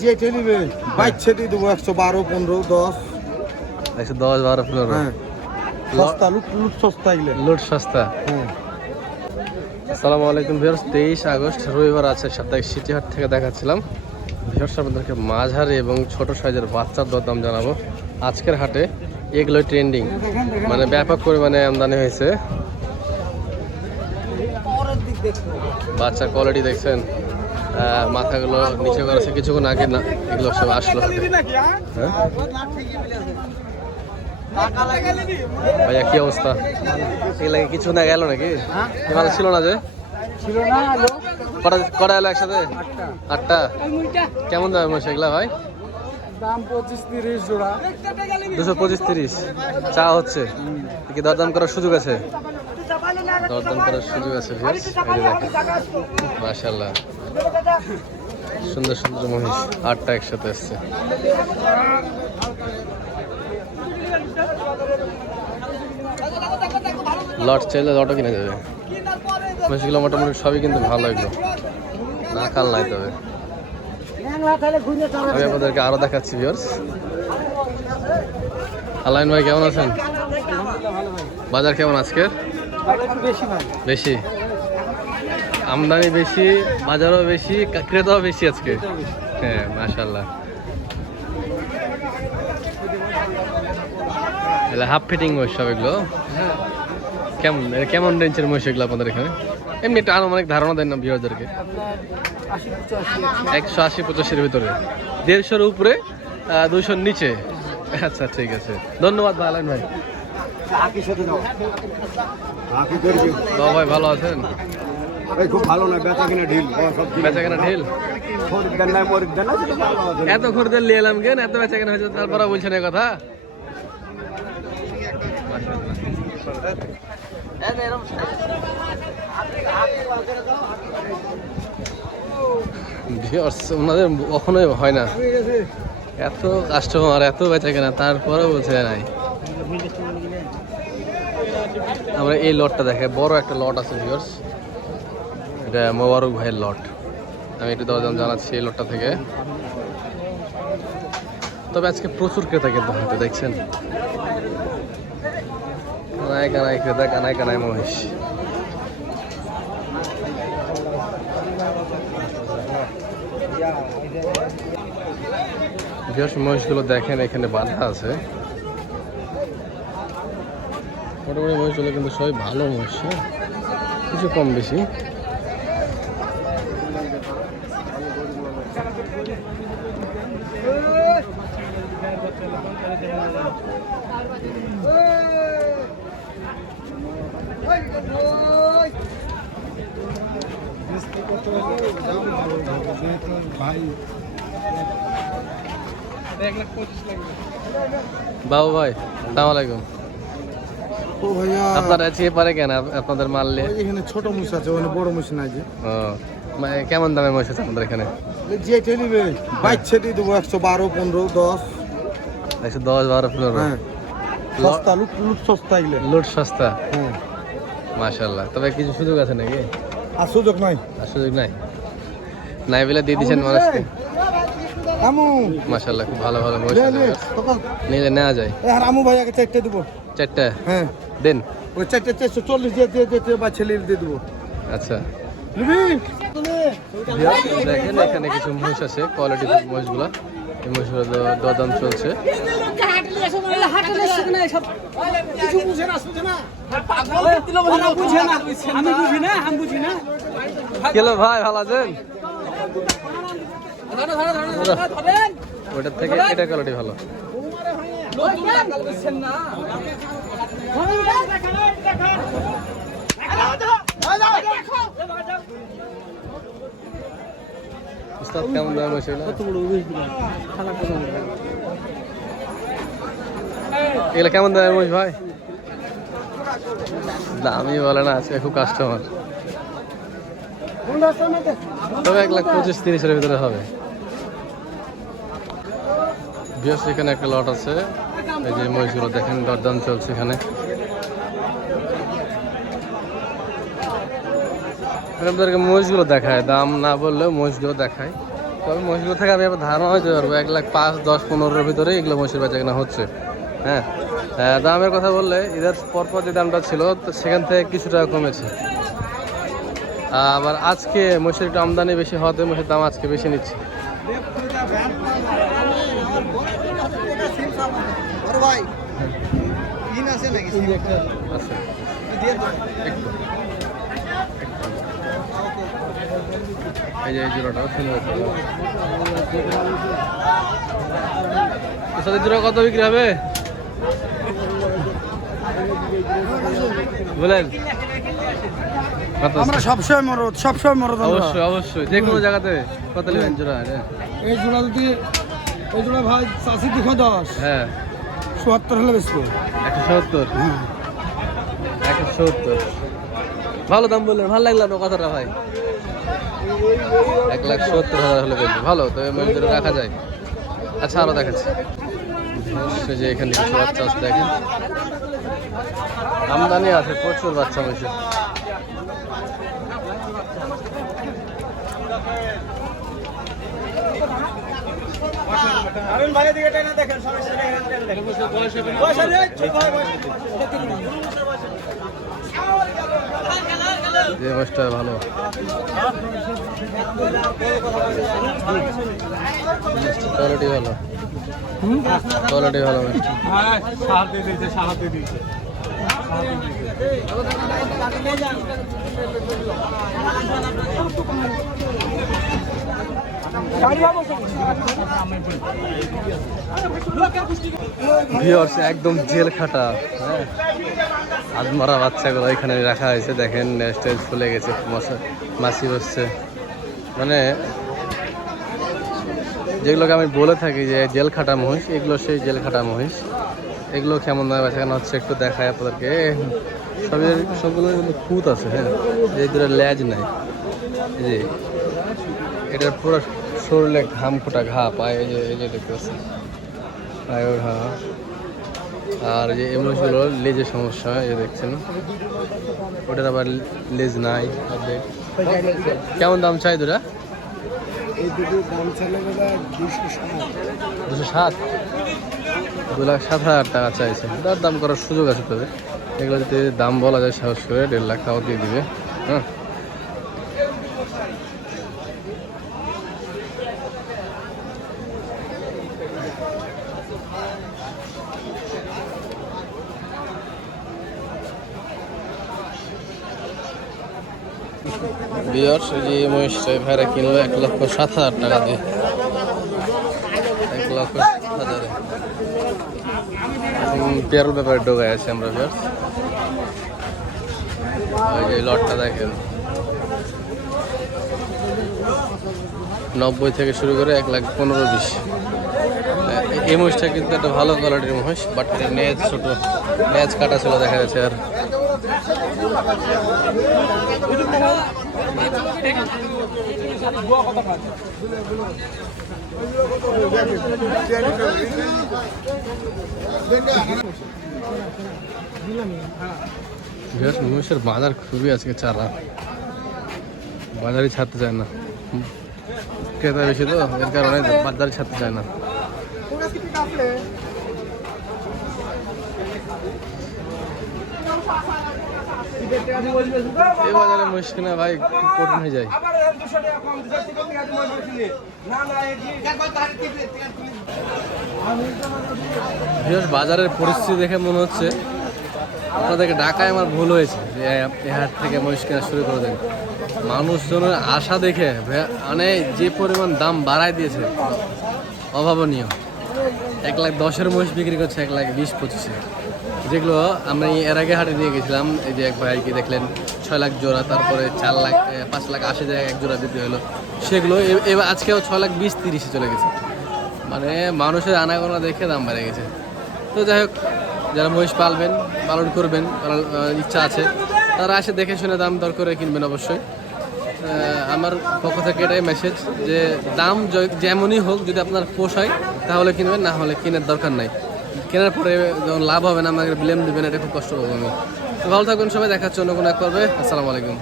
যেটা নিবে বাচ্চা দিয়ে দেবো 112, 15, 10। 110, 12, 15। হ্যাঁ সস্তা, লুট সস্তা এগুলো। লুট সস্তা। হ্যাঁ। আসসালামু আলাইকুম ভিউয়ার্স, 23 আগস্ট রবিবার আছে সাপ্তাহিক সিটিহাট থেকে দেখাচ্ছিলাম ভিউয়ার্স। আপনাদেরকে মাঝারি এবং ছোট সাইজের বাচ্চার দরদাম জানাবো। আজকের হাটে এগুলো ট্রেন্ডিং, মানে ব্যাপক পরিমাণে আমদানি হয়েছে। বাচ্চার কোয়ালিটি দেখছেন, মাথাগুলো নিচে করেছে কিছুক্ষণ আগে না, এগুলো সব আসলো হাটে। হ্যাঁ ভাইয়া কি অবস্থা? এগুলো কিছু না গেল নাকি? মাল ছিল না যে? কটা এলো একসাথে? 8টা। কেমন দাম সেগুলা ভাই? দাম 25-30 জোড়া। 225-30 চা হচ্ছে কি? দরদাম করার সুযোগ আছে? দরদাম করার সুযোগ আছে ভিউয়ার্স। এই যে দেখেন মাশাআল্লাহ, সুন্দর সুন্দর মহিষ 8টা একসাথে আসছে। লট চাইলে লটও কিনা যাবে। মহিষগুলো মোটামুটি সবই কিন্তু ভালো, এগুলো না কাল নাই। তবে আমি আপনাদেরকে আরো দেখাচ্ছি ভিউয়ার্স। আলাইন ভাই কেমন আছেন? বাজার কেমন আজকের? বেশি আমদানি বেশি, বাজারও বেশি, ক্রেতাও বেশি আজকে। হ্যাঁ মাশাআল্লাহ। হাফ ফিটিং মহিষ সব এগুলো। কেমন কেমন রেঞ্জের মহিষ এগুলো আপনাদের এখানে? এমনি একটা আনুমানিক ধারণা দেন না ভিউয়ারদেরকে। 180-85-এর ভিতরে, 150-এর উপরে, 200-র নিচে। আচ্ছা ঠিক আছে, ধন্যবাদ ভাই আলাইন ভাই। ভাই ভালো আছেন? খুব ভালো না, বেচা কিনা ঢিল। বেচা কেনা ঢিল? এত খরিদের নিয়ে এলাম কেন? এত বেচা কেনা হয়েছে তারপরে বলছেন এই কথা? ওনাদের কখনোই হয় না, এত কাস্টমার, এত বেচা কেনা, তারপরেও বলছে নাই। আমরা এই লটটা দেখাই, বড় একটা লট আছে ভিউয়ার্স, এটা মোবারক ভাইয়ের লট। আমি একটু দরদাম জানাচ্ছি এই লটটা থেকে। তবে আজকে প্রচুর ক্রেতা কিন্তু হয়তো দেখছেন, কানায় কানায় ক্রেতা, কানায় কানায় মহিষ। মহিষগুলো দেখেন এখানে বাঁধা আছে, মোটামুটি মহিষগুলো কিন্তু সবাই ভালো মহিষ, কিছু কম বেশি। বাবু ভাই আসসালামু আলাইকুম। ও ভাইয়া আপনারা চেয়ে পারে কেন আপনাদের মারলে? এখানে ছোট মহিষ আছে, ওখানে বড় মহিষ নাই যে। ও কেমন দামের মহিষ আছে আপনাদের এখানে? যেটা নিবে বাচ্চা দিয়ে দেবো 112, 15, 10। 110, 12, 15। হ্যাঁ সস্তা, লুট সস্তা এগুলো। লুট সস্তা। হ্যাঁ মাশাআল্লাহ। তবে কিছু সুযোগ আছে নাকি? আর সুযোগ নাই। আর সুযোগ নাই? নাই বলে দিয়ে দিচ্ছেন মানুষকে। মাশাআল্লাহ, খুব ভালো ভালো মহিষ আছে, নিলে নেওয়া যায়। রামু ভাইয়াকে 4টে দেবো। 4টা? হ্যাঁ দেন। ওই 4টে 440 দিয়ে বা ছেলে দিয়ে দেবো। আচ্ছা নিবি? দেখেন এখানে কিছু মহিষ আছে, কোয়ালিটি মহিষগুলো। এই মহিষগুলো দরদাম চলছে। কেলো ভাই ভালো আছেন? ওটার থেকে এটা কোয়ালিটি ভালো। উস্তাদ কেমন দাম হয়েছে? এগুলো কেমন দাম হয়েছে ভাই? দামই বলে না, আজকে খুব কাস্টমার। তবে 1,25,30-এর ভিতরে হবে। ভিউয়ার্স এখানে একটা লট আছে, এই যে মহিষগুলো দেখেন দরদাম চলছে এখানে। আপনাদেরকে মহিষগুলো দেখায়, দাম না বললেও মহিষগুলো দেখায়। তবে মহিষগুলো থেকে আমি আবার ধারণা হইতে পারবো 1,05,000, 10, 15-র ভিতরে এগুলো মহিষের বেচা কেনা হচ্ছে। হ্যাঁ, দামের কথা বললে ঈদের পরপর যে দামটা ছিল তো সেখান থেকে কিছু টাকা কমেছে। আবার আজকে মহিষের একটু আমদানি বেশি হওয়াতে মহিষের দাম আজকে বেশি নিচ্ছে। এই যে এই জোড়াটাও সুন্দর জোড়া কত বিক্রি হবে বলেন? আমরা সবসময় মরদ অবশ্যই অবশ্যই যে কোনো জায়গাতে কত নেবেন জোড়া? এই জোড়া যদি এই জোড়া ভাই 80-10, হ্যাঁ 70 হলে বেশি। 170, 170 ভালো দাম বললেন, ভালো লাগলো না কথাটা ভাই। 1,70,000 হলে বেশি ভালো, তবে মহিষের রাখা যায়। আচ্ছা আরো দেখাচ্ছি যে এখানে কিছু বাচ্চা আছে, দেখেন আমদানি আছে প্রচুর বাচ্চা মহিষের। যে মহিষটা ভালো, কোয়ালিটি ভালো, কোয়ালিটি ভালো মিষ্টি। ভিউয়ার্স একদম জেল খাটা, হ্যাঁ আদমারা বাচ্চাগুলো এখানে রাখা হয়েছে। দেখেন স্টেজ ফুলে গেছে, মাছি বসছে। মানে যেগুলোকে আমি বলে থাকি যে জেল খাটা মহিষ, এগুলো সেই জেল খাটা মহিষ। এগুলো কেমন দামে বেচাকেনা হচ্ছে একটু দেখায় আপনাদেরকে। সবগুলো খুঁত আছে, হ্যাঁ এই দুটো লেজ নাই, জি এটার পুরো শরীরে ঘাম ফোটা ঘা পায়, এই যে দেখতে পাচ্ছি পায়ের ঘা। আর যে এমনগুলো লেজের সমস্যা, এই দেখছেন ওটার আবার লেজ নাই। কেমন দাম চাই দুটা? 207, 2,07,000 টাকা চাইছে। তার দাম করার সুযোগ আছে, তবে এগুলো যদি দাম বলা যায় সাহস করে 1.5 লাখ টাকা দিয়ে দিবে। হ্যাঁ বিয়ার যে মহিষটা ভাইরা কিনলো 1,07,000 টাকা দিয়ে, 1,07,000। পেয়ারল ব্যাপারে ঢোকায় আছে আমরা বিয়ার। ওই যে লটটা দেখেন 90 থেকে শুরু করে 1,15,20। এই মহিষটা কিন্তু একটা ভালো কোয়ালিটির মহিষ, বাট নেজ ছোট, নেজ কাটা ছিল দেখা যাচ্ছে। আর মহিষের বাজার খুবই আজকে চারা, বাজারই ছাড়তে চায় না, ক্রেতা বেশি তো এর কারণে বাজারই ছাড়তে চায় না। এই বাজারে মহিষ কেনা ভাই খুব কঠিন হয়ে যায়। বাজারের পরিস্থিতি দেখে মনে হচ্ছে আপনাদেরকে ঢাকায় আমার ভুল হয়েছে যে এই হাট থেকে মহিষ কেনা শুরু করে দেন। মানুষজনের আশা দেখে মানে যে পরিমাণ দাম বাড়ায় দিয়েছে অভাবনীয়। 1,10,000 মহিষ বিক্রি করছে 1,20-25-এ, যেগুলো আমরা এর আগে হাটে নিয়ে গেছিলাম। এই যে এক ভাইকে দেখলেন 6 লাখ জোড়া, তারপরে 5,80,000 এক জোড়া বিক্রি হলো, সেগুলো এবার আজকেও 6,20-30-এ চলে গেছে। মানে মানুষের আনাগোনা দেখে দাম বেড়ে গেছে। তো যাই হোক, যারা মহিষ পালন করবেন, ইচ্ছা আছে, তারা এসে দেখে শুনে দাম দর করে কিনবেন অবশ্যই। আমার পক্ষ থেকে এটাই মেসেজ যে দাম যেমনই হোক, যদি আপনার পোষায় তাহলে কিনবেন, না হলে কেনার দরকার নাই। কেনার পরে যখন লাভ হবে না আমাকে ব্লেম দেবেন, এটা খুব কষ্ট পাবো আমি। তো ভালো থাকবেন সবাই, দেখাচ্ছে অন্য কোনো এক করবে। আসসালামু আলাইকুম।